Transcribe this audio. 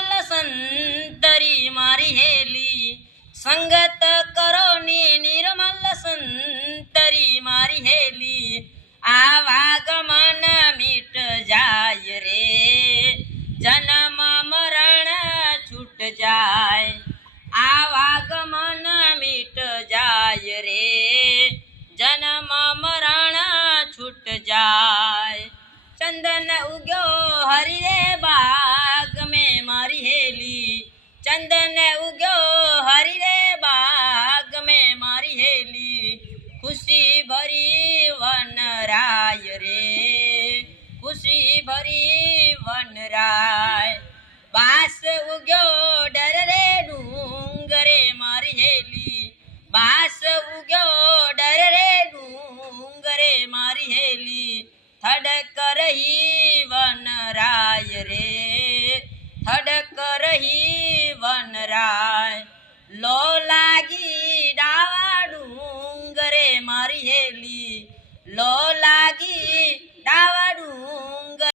निर्मल संतरी मारी हेली संगत करो नी निर्मल संतरी मारी हेली आवागमन मिट जाय रे जन्म मरण छूट जाय आवागमन मिट जाय रे जन्म मरण छूट जाय चंदन उग्यो हरि रे बाग में मारी हेली चंदन उग्यो हरि रे बाग में मारी हेली खुशी भरी वन राय रे खुशी भरी वन राय बास उग्यो डर रे डूंगरे मारी हेली बास उग्यो डर रे डूंगरे मारी हेली थडक रही वन राय रे थडक रही वन राय लो